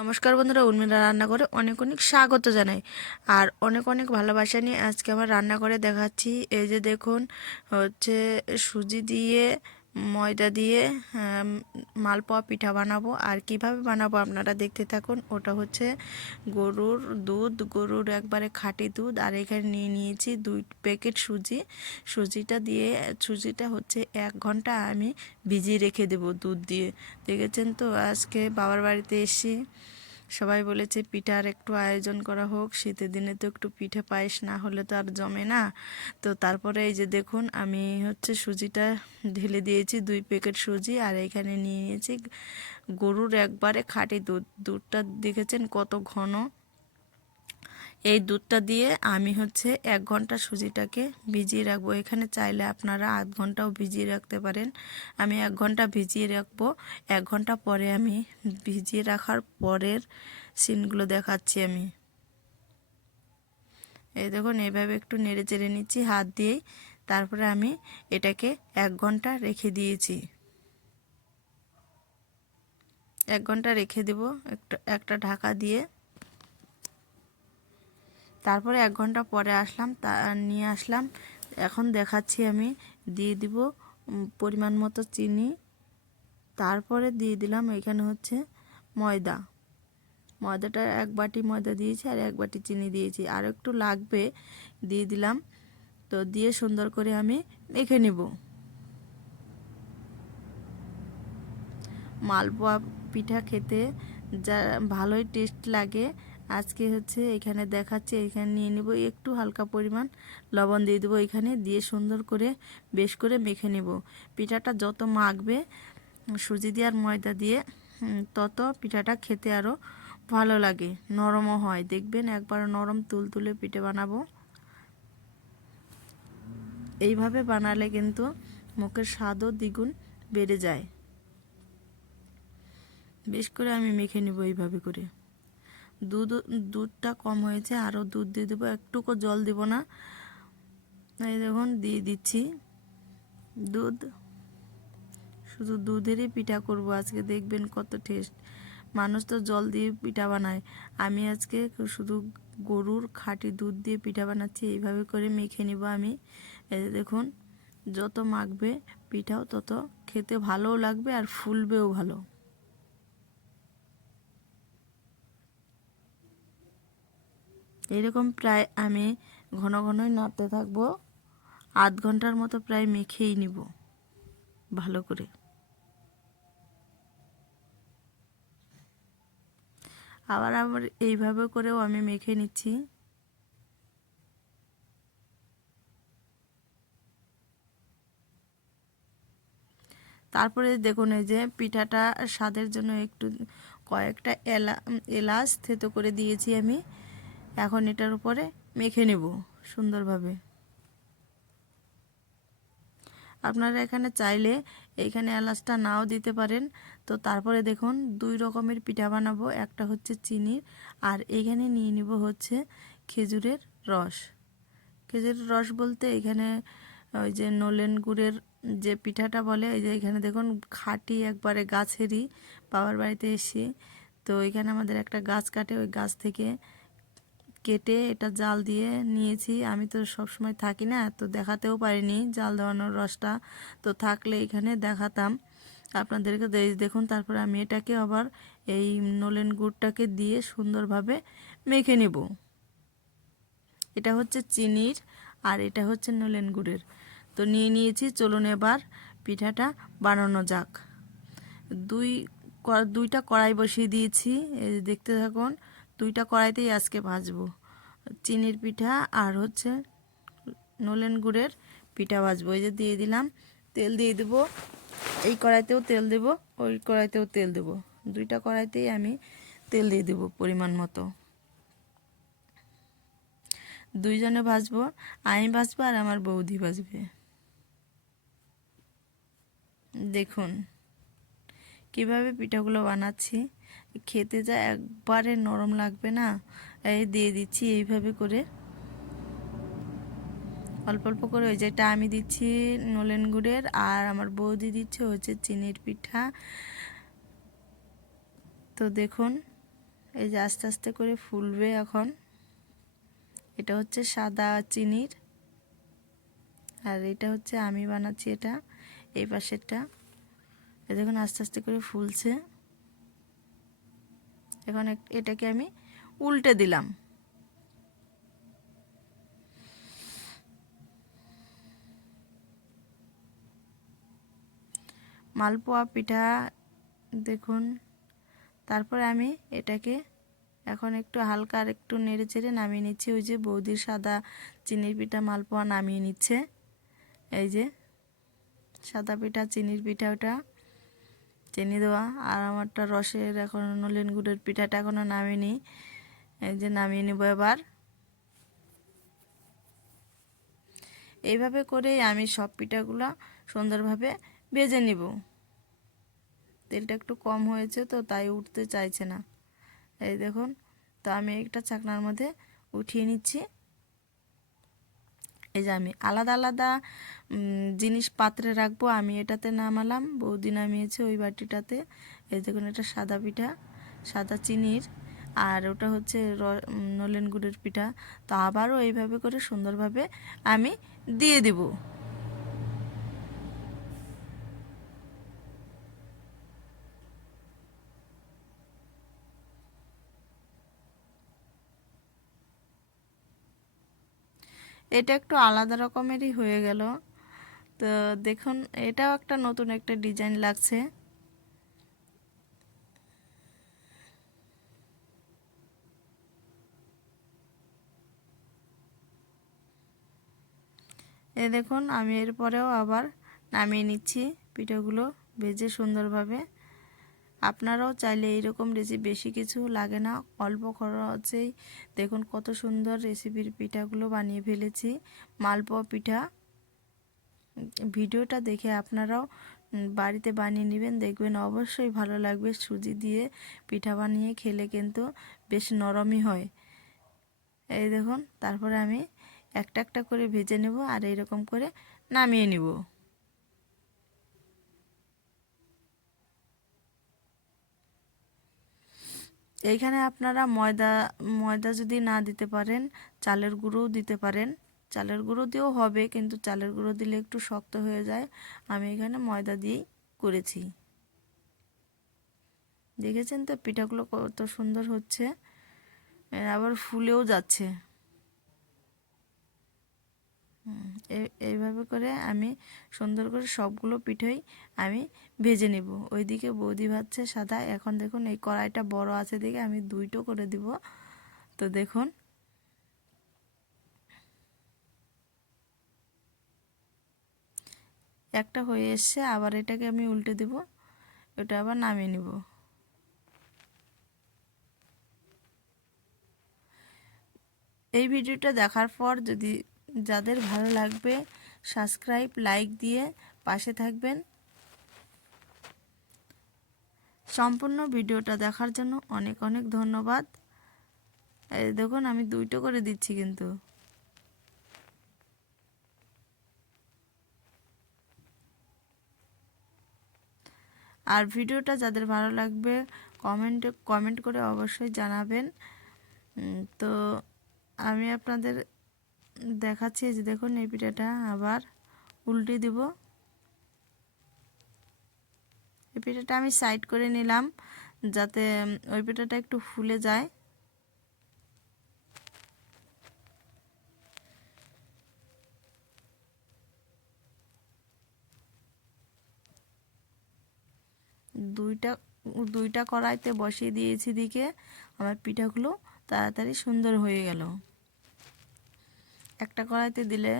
নমস্কার বন্ধুরা, উর্মিলা রান্না করে অনেক অনেক স্বাগত জানাই। আর অনেক অনেক ভালোবাসা নিয়ে আজকে আমার রান্না করে দেখাচ্ছি। এই যে দেখুন, হচ্ছে সুজি দিয়ে ময়দা দিয়ে মালপোয়া পিঠা বানাবো। আর কীভাবে বানাবো আপনারা দেখতে থাকুন। ওটা হচ্ছে গরুর দুধ, গরুর একবারে খাঁটি দুধ। আর এখানে নিয়ে নিয়েছি দুই প্যাকেট সুজি। সুজিটা দিয়ে, সুজিটা হচ্ছে এক ঘণ্টা আমি ভিজিয়ে রেখে দেবো দুধ দিয়ে। দেখেছেন তো? আজকে বাবার বাড়িতে এসে সবাই বলেছে, পিঠার একটু আয়োজন করা হোক, শীতের দিনে তো একটু পিঠে পায়েস না হলে তো আর জমে না। তো তারপরে এই যে দেখুন, আমি হচ্ছে সুজিটা ঢেলে দিয়েছি, দুই প্যাকেট সুজি, আর এখানে নিয়ে নিয়েছি গরুর একবারে খাঁটি দুধ। দুধটা দেখেছেন কত ঘন? এই দুধটা দিয়ে আমি হচ্ছে এক ঘণ্টা সুজিটাকে ভিজিয়ে রাখব। এখানে চাইলে আপনারা আধ ঘন্টাও ভিজিয়ে রাখতে পারেন। আমি এক ঘণ্টা ভিজিয়ে রাখব। এক ঘণ্টা পরে আমি ভিজিয়ে রাখার পরের সিনগুলো দেখাচ্ছি আমি। এই দেখুন, এইভাবে একটু নেড়ে চেড়ে নিচ্ছি, হাত দিয়েই। তারপরে আমি এটাকে এক ঘণ্টা রেখে দিয়েছি। এক ঘণ্টা রেখে দেব, একটা একটা ঢাকা দিয়ে। তারপরে এক ঘণ্টা পরে আসলাম, তা নিয়ে আসলাম। এখন দেখাচ্ছি আমি, দিয়ে দিব পরিমাণ মতো চিনি। তারপরে দিয়ে দিলাম এখানে হচ্ছে ময়দা। ময়দাটা এক বাটি ময়দা দিয়েছি আর এক বাটি চিনি দিয়েছি। আর একটু লাগবে, দিয়ে দিলাম। তো দিয়ে সুন্দর করে আমি মেখে নেব। মালপোয়া পিঠা খেতে যা ভালোই টেস্ট লাগে। আজকে হচ্ছে এখানে দেখাচ্ছে, এখানে নিয়ে নেব, একটু হালকা পরিমাণ লবণ দিয়ে দেবো এখানে, দিয়ে সুন্দর করে বেশ করে মেখে নেব। পিঠাটা যত মাখবে, সুজি দিয়ে আর ময়দা দিয়ে তত পিঠাটা খেতে আরও ভালো লাগে, নরমও হয়। দেখবেন একবার নরম তুলতুলে পিঠে বানাবো। এইভাবে বানালে কিন্তু মুখের স্বাদও দ্বিগুণ বেড়ে যায়। বেশ করে আমি মেখে নেব এইভাবে করে। দুধ, দুধটা কম হয়েছে আরও দুধ দিয়ে দেবো, একটুকু জল দিব না। এই দেখুন, দিয়ে দিচ্ছি দুধ। শুধু দুধেরই পিঠা করব আজকে, দেখবেন কত টেস্ট মানুষ তো জল দিয়ে পিঠা বানায়। আমি আজকে শুধু গরুর খাঁটি দুধ দিয়ে পিঠা বানাচ্ছি, এইভাবে করে মেখে নিব আমি। এই দেখুন, যত মাখবে পিঠাও তত খেতে ভালোও লাগবে আর ফুলবেও ভালো। এরকম প্রায় আমি ঘন ঘনই নাড়তে থাকব। আধ ঘণ্টার মতো প্রায় মেখেই নিব, ভালো করে। আবার আবার এইভাবে করেও আমি মেখে নিচ্ছি। তারপরে দেখুন এই যে পিঠাটা স্বাদের জন্য একটু কয়েকটা এলা এলাচ থেতো করে দিয়েছি আমি। এখন এটার উপরে মেখে নেব সুন্দরভাবে। আপনারা এখানে চাইলে এইখানে এলাচটা নাও দিতে পারেন। তো তারপরে দেখুন, দুই রকমের পিঠা বানাবো, একটা হচ্ছে চিনির আর এখানে নিয়ে নিব হচ্ছে খেজুরের রস। খেজুরের রস বলতে এখানে ওই যে নলেন গুড়ের যে পিঠাটা বলে, এই যে এখানে দেখুন খাটি একবারে গাছেরই বাবার বাড়িতে এসে, তো এখানে আমাদের একটা গাছ কাটে, ওই গাছ থেকে কেটে এটা জাল দিয়ে নিয়েছি। আমি তো সব সময় থাকি না, তো দেখাতেও পারিনি জাল দেওয়ানোর রসটা। তো থাকলে এখানে দেখাতাম আপনাদেরকে। দেখুন, তারপরে আমি এটাকে আবার এই নলেন গুড়টাকে দিয়ে সুন্দরভাবে মেখে নেব। এটা হচ্ছে চিনির আর এটা হচ্ছে নলেন গুড়ের। তো নিয়ে নিয়েছি, চলুন এবার পিঠাটা বানানো যাক। দুই দুইটা কড়াই বসিয়ে দিয়েছি দেখতে থাকুন। দুইটা কড়াইতেই আজকে ভাজবো। চিনির পিঠা আর হচ্ছে নলেন গুড়ের পিঠা ভাজবো। এই যে দিয়ে দিলাম, তেল দিয়ে দেবো। এই কড়াইতেও তেল দেব, ওই কড়াইতেও তেল দেব। দুইটা কড়াইতেই আমি তেল দিয়ে দেব পরিমাণ মতো। দুইজনে ভাজবো, আমি ভাজবো আর আমার বৌদি ভাজবে। দেখুন, কীভাবে পিঠাগুলো বানাচ্ছি। খেতে যা একবারে নরম লাগবে না। এই দিয়ে দিচ্ছি এইভাবে করে। অল্প অল্প করে ওই যেটা আমি দিচ্ছি নলেন গুড়ের আর আমার বৌদি দিচ্ছে হচ্ছে চিনির পিঠা। তো দেখুন, এই যে আস্তে আস্তে করে ফুলবে এখন। এটা হচ্ছে সাদা চিনির আর এটা হচ্ছে আমি বানাচ্ছি এটা, এই পাশেরটা। দেখুন আস্তে আস্তে করে ফুলছে। এখন এটাকে আমি উল্টে দিলাম। মালপোয়া পিঠা, দেখুন। তারপরে আমি এটাকে এখন একটু হালকা আর একটু নেড়ে চেড়ে নামিয়ে নিচ্ছি। ওই যে বৌদির সাদা চিনির পিঠা মালপোয়া নামিয়ে নিচ্ছে। এই যে সাদা পিঠা, চিনির পিঠা ওটা চিনি দেওয়া। আর আমারটা রসের এখন নলেন গুড়ের পিঠাটা এখনও নামিনি। এই যে নামিয়ে নেব এবার। এইভাবে করেই আমি সব পিঠাগুলো সুন্দরভাবে ভেজে নিব। তেলটা একটু কম হয়েছে তো, তাই উঠতে চাইছে না। এই দেখুন, তো আমি একটা চাকনার মধ্যে উঠিয়ে নিচ্ছি। এই যে আমি আলাদা আলাদা জিনিস পাত্রে রাখব, আমি এটাতে নামালাম, বৌদি নামিয়েছে ওই বাটিটাতে, এই দেখুন এটা সাদা পিঠা, সাদা চিনির, আর ওটা হচ্ছে নলেন গুড়ের পিঠা, তো আবারও এইভাবে করে সুন্দরভাবে আমি দিয়ে দিব। এটা একটু আলাদা রকমেরই হয়ে গেল। তো দেখুন, এটাও একটা নতুন একটা ডিজাইন লাগছে। এ দেখুন, আমি এরপরেও আবার নামিয়ে নিচ্ছি পিঠাগুলো, ভেজে সুন্দরভাবে। আপনারাও চাইলে এইরকম রেসিপি বেশি কিছু লাগে না। অল্প খরচেই দেখুন কত সুন্দর রেসিপির পিঠাগুলো বানিয়ে ফেলেছি। মালপোয়া পিঠা। ভিডিওটা দেখে আপনারাও বাড়িতে বানিয়ে নেবেন, দেখবেন অবশ্যই ভালো লাগবে। সুজি দিয়ে পিঠা বানিয়ে খেলে কিন্তু বেশ নরমই হয়। এই দেখুন, তারপরে আমি একটা একটা করে ভেজে নেব আর এইরকম করে নামিয়ে নিব। এইখানে আপনারা ময়দা ময়দা যদি না দিতে পারেন, চালের গুঁড়োও দিতে পারেন। চালের গুঁড়ো দিয়েও হবে, কিন্তু চালের গুঁড়ো দিলে একটু শক্ত হয়ে যায়। আমি এখানে ময়দা দিয়েই করেছি। দেখেছেন তো পিঠাগুলো কত সুন্দর হচ্ছে? আবার ফুলেও যাচ্ছে। আমি সুন্দর করে সবগুলো পিঠেই আমি ভেজে নেব। ওইদিকে বৌদি ভাজছে সাদা। এখন দেখুন এই কড়াইটা বড় আছে দেখে আমি দুইটো করে দিব। তো দেখুন। একটা হয়ে এসছে, আবার এটাকে আমি উল্টে দেব। ওটা আবার নামিয়ে নিব। এই ভিডিওটা দেখার পর যদি যাদের ভালো লাগবে সাবস্ক্রাইব, লাইক দিয়ে পাশে থাকবেন। সম্পূর্ণ ভিডিওটা দেখার জন্য অনেক অনেক ধন্যবাদ। দেখুন, আমি দুইটো করে দিচ্ছি কিন্তু। আর ভিডিওটা যাদের ভালো লাগবে, কমেন্ট কমেন্ট করে অবশ্যই জানাবেন। তো আমি আপনাদের দেখাচ্ছি যে দেখুন, এই পিঠাটা আবার উল্টে দিব। এই পিঠাটা আমি সাইড করে নিলাম যাতে ওই পিঠাটা একটু ফুলে যায়। দুইটা দুইটা কড়াইতে বসিয়ে দিয়েছি দিকে আমার পিঠাগুলো তাড়াতাড়ি সুন্দর হয়ে গেল। একটা কড়াইতে দিলে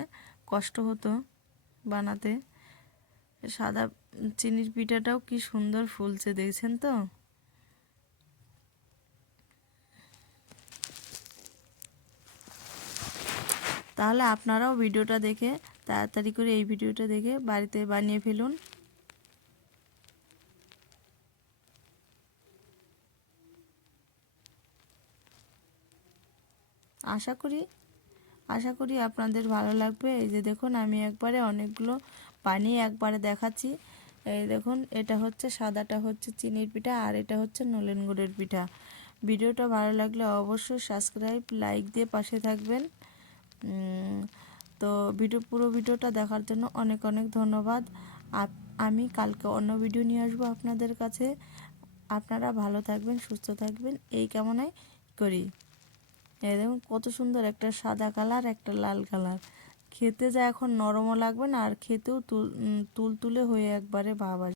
কষ্ট হতো বানাতে। সাদা চিনির পিঠাটাও কি সুন্দর ফুলছে, দেখছেন তো? তাহলে আপনারাও ভিডিওটা দেখে, তাড়াতাড়ি করে এই ভিডিওটা দেখে বাড়িতে বানিয়ে ফেলুন। আশা করি আশা করি আপনাদের ভালো লাগবে। এই যে দেখুন, আমি একবারে অনেকগুলো পানি একবারে দেখাচ্ছি। এই দেখুন, এটা হচ্ছে সাদাটা হচ্ছে চিনির পিঠা আর এটা হচ্ছে নলেন গুড়ের পিঠা। ভিডিওটা ভালো লাগলে অবশ্যই সাবস্ক্রাইব, লাইক দিয়ে পাশে থাকবেন। তো ভিডিও, পুরো ভিডিওটা দেখার জন্য অনেক অনেক ধন্যবাদ। আমি কালকে অন্য ভিডিও নিয়ে আসব আপনাদের কাছে। আপনারা ভালো থাকবেন, সুস্থ থাকবেন। এই কামনাই করি। এই দেখুন, কত সুন্দর একটা সাদা কালার, একটা লাল কালার। খেতে যা এখন নরমও লাগবে না, আর খেতেও তুল তুলতুলে হয়ে একবারে ভাব